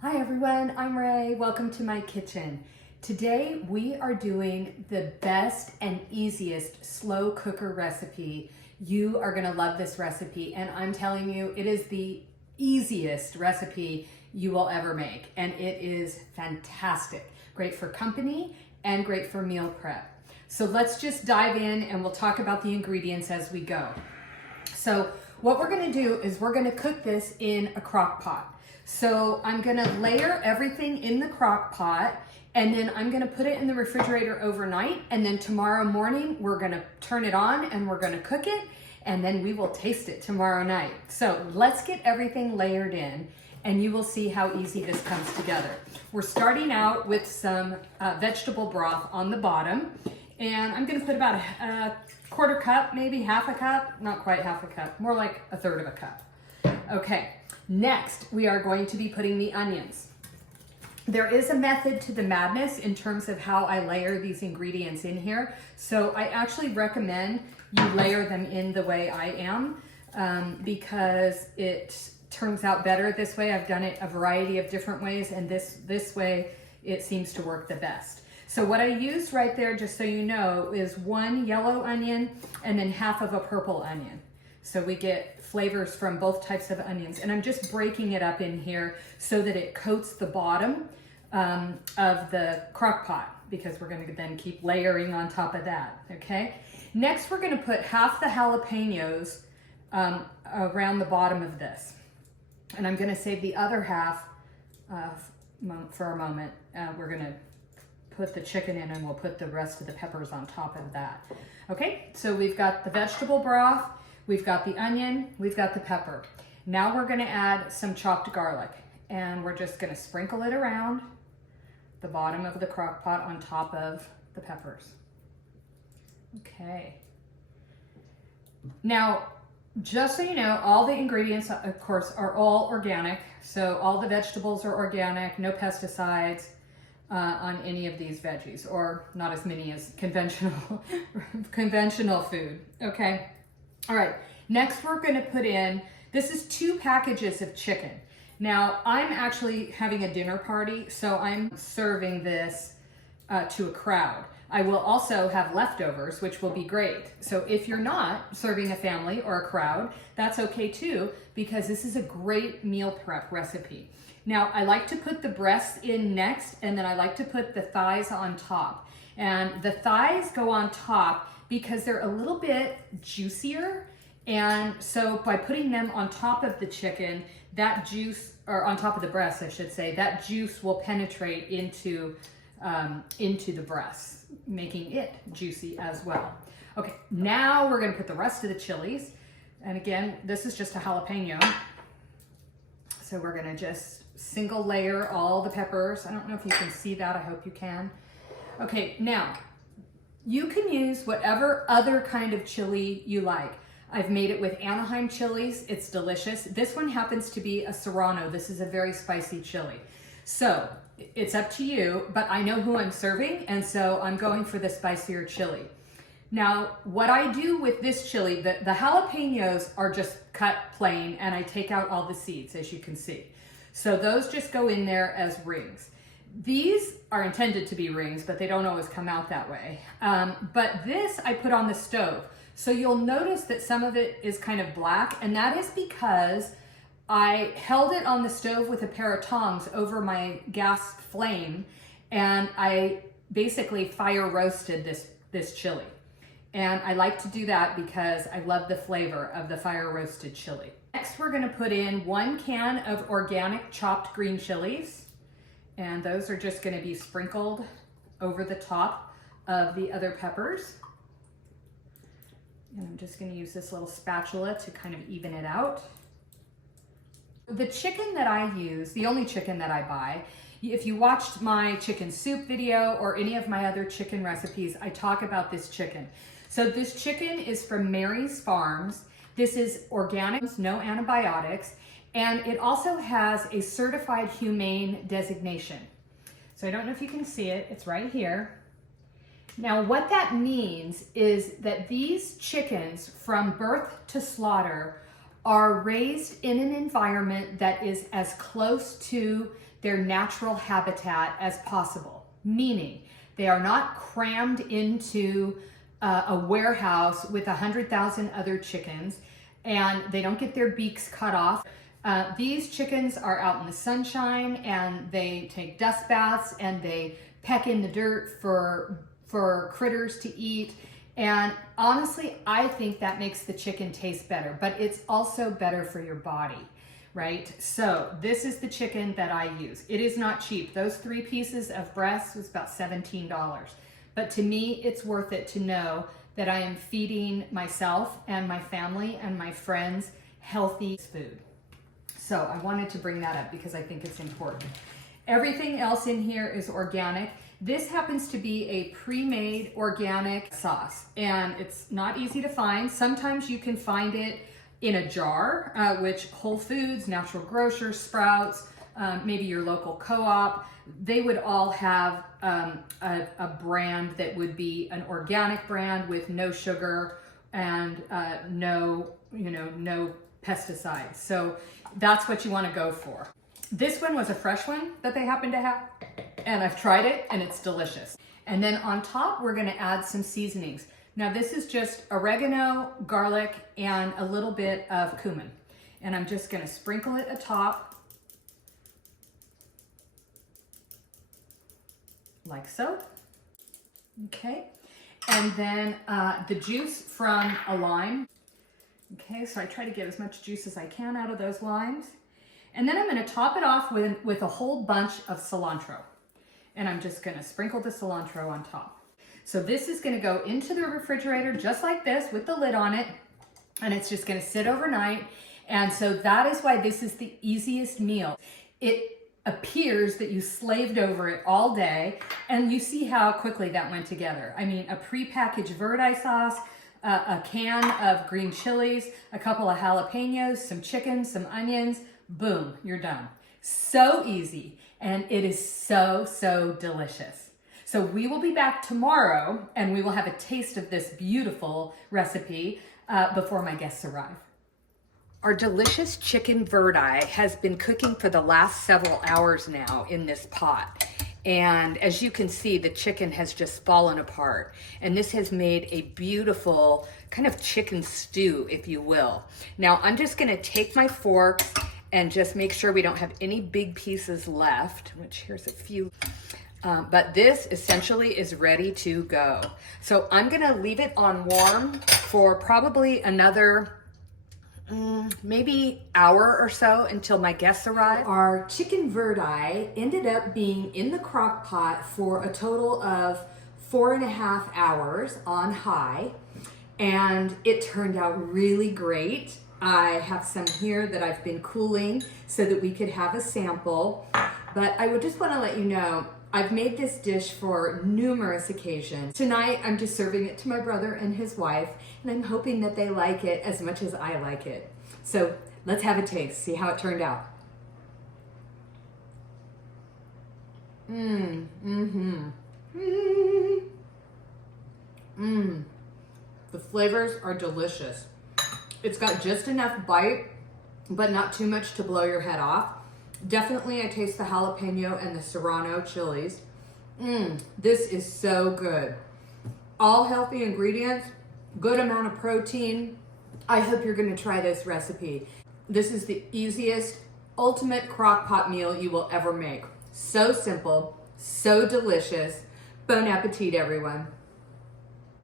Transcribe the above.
Hi everyone, I'm Ray. Welcome to my kitchen. Today we are doing the best and easiest slow cooker recipe. You are gonna love this recipe, and I'm telling you, it is the easiest recipe you will ever make, and it is fantastic. Great for company and great for meal prep. So let's just dive in and we'll talk about the ingredients as we go. So what we're gonna do is we're gonna cook this in a crock pot. So I'm gonna layer everything in the crock pot, and then I'm gonna put it in the refrigerator overnight, and then tomorrow morning we're gonna turn it on and we're gonna cook it, and then we will taste it tomorrow night. So let's get everything layered in and you will see how easy this comes together. We're starting out with some vegetable broth on the bottom, and I'm gonna put about a quarter cup, maybe half a cup, not quite half a cup, more like a third of a cup. Okay, next we are going to be putting the onions. There is a method to the madness in terms of how I layer these ingredients in here. So I actually recommend you layer them in the way I am because it turns out better this way. I've done it a variety of different ways, and this way it seems to work the best. So what I used right there, just so you know, is one yellow onion and then half of a purple onion. So we get flavors from both types of onions. And I'm just breaking it up in here so that it coats the bottom of the crock pot, because we're gonna then keep layering on top of that, okay? Next, we're gonna put half the jalapenos around the bottom of this. And I'm gonna save the other half for a moment. We're gonna put the chicken in and we'll put the rest of the peppers on top of that. Okay, so we've got the vegetable broth, we've got the onion, we've got the pepper. Now we're gonna add some chopped garlic, and we're just gonna sprinkle it around the bottom of the crock pot on top of the peppers. Okay. Now, just so you know, all the ingredients, of course, are all organic. So all the vegetables are organic, no pesticides on any of these veggies, or not as many as conventional conventional food. Okay. All right, next we're gonna put in, this is 2 packages of chicken. Now, I'm actually having a dinner party, so I'm serving this to a crowd. I will also have leftovers, which will be great. So if you're not serving a family or a crowd, that's okay too, because this is a great meal prep recipe. Now, I like to put the breasts in next, and then I like to put the thighs on top. And the thighs go on top because they're a little bit juicier. And so by putting them on top of the chicken, that juice, or on top of the breast, I should say, that juice will penetrate into the breasts, making it juicy as well. Okay, now we're gonna put the rest of the chilies. And again, this is just a jalapeno. So we're gonna just single layer all the peppers. I don't know if you can see that, I hope you can. Okay, now, you can use whatever other kind of chili you like. I've made it with Anaheim chilies, it's delicious. This one happens to be a Serrano. This is a very spicy chili. So, it's up to you, but I know who I'm serving, and so I'm going for the spicier chili. Now, what I do with this chili, the jalapenos are just cut plain, and I take out all the seeds, as you can see. So those just go in there as rings. These are intended to be rings, but they don't always come out that way. But this I put on the stove. So you'll notice that some of it is kind of black, and that is because I held it on the stove with a pair of tongs over my gas flame, and I basically fire roasted this chili. And I like to do that because I love the flavor of the fire roasted chili. Next, we're gonna put in 1 can of organic chopped green chilies, and those are just gonna be sprinkled over the top of the other peppers. And I'm just gonna use this little spatula to kind of even it out. The chicken that I use, the only chicken that I buy, if you watched my chicken soup video or any of my other chicken recipes, I talk about this chicken. So this chicken is from Mary's Farms. This is organic, no antibiotics, and it also has a certified humane designation. So I don't know if you can see it, it's right here. Now what that means is that these chickens from birth to slaughter are raised in an environment that is as close to their natural habitat as possible, meaning they are not crammed into a warehouse with 100,000 other chickens, and they don't get their beaks cut off. These chickens are out in the sunshine, and they take dust baths, and they peck in the dirt for critters to eat. And honestly, I think that makes the chicken taste better, but it's also better for your body, right? So this is the chicken that I use. It is not cheap. Those 3 pieces of breast was about $17. But to me, it's worth it to know that I am feeding myself and my family and my friends healthy food. So I wanted to bring that up because I think it's important. Everything else in here is organic. This happens to be a pre-made organic sauce, and it's not easy to find. Sometimes you can find it in a jar, which Whole Foods, Natural Grocers, Sprouts, maybe your local co-op, they would all have a brand that would be an organic brand with no sugar and no pesticides. So that's what you want to go for. This one was a fresh one that they happen to have, and I've tried it and it's delicious. And then on top, we're going to add some seasonings. Now this is just oregano, garlic, and a little bit of cumin. And I'm just going to sprinkle it atop like so. Okay. And then the juice from a lime. Okay, so I try to get as much juice as I can out of those limes. And then I'm going to top it off with a whole bunch of cilantro. And I'm just going to sprinkle the cilantro on top. So this is going to go into the refrigerator just like this with the lid on it. And it's just going to sit overnight. And so that is why this is the easiest meal. It appears that you slaved over it all day, and you see how quickly that went together. I mean, a prepackaged Verde sauce, a can of green chilies, a couple of jalapenos, some chicken, some onions, boom, you're done. So easy, and it is so, so delicious. So we will be back tomorrow, and we will have a taste of this beautiful recipe before my guests arrive. Our delicious chicken verde has been cooking for the last several hours now in this pot. And as you can see, the chicken has just fallen apart. And this has made a beautiful kind of chicken stew, if you will. Now I'm just gonna take my fork and just make sure we don't have any big pieces left, which here's a few. But this essentially is ready to go. So I'm gonna leave it on warm for probably another maybe hour or so until my guests arrive. Our chicken verde ended up being in the crock pot for a total of 4.5 hours on high, and it turned out really great. I have some here that I've been cooling so that we could have a sample, but I would just want to let you know I've made this dish for numerous occasions. Tonight, I'm just serving it to my brother and his wife, and I'm hoping that they like it as much as I like it. So let's have a taste, see how it turned out. The flavors are delicious. It's got just enough bite, but not too much to blow your head off. Definitely I taste the jalapeno and the serrano chilies. This is so good. All healthy ingredients, good amount of protein. I hope you're gonna try this recipe. This is the easiest, ultimate crock pot meal you will ever make. So simple, so delicious. Bon appetit, everyone.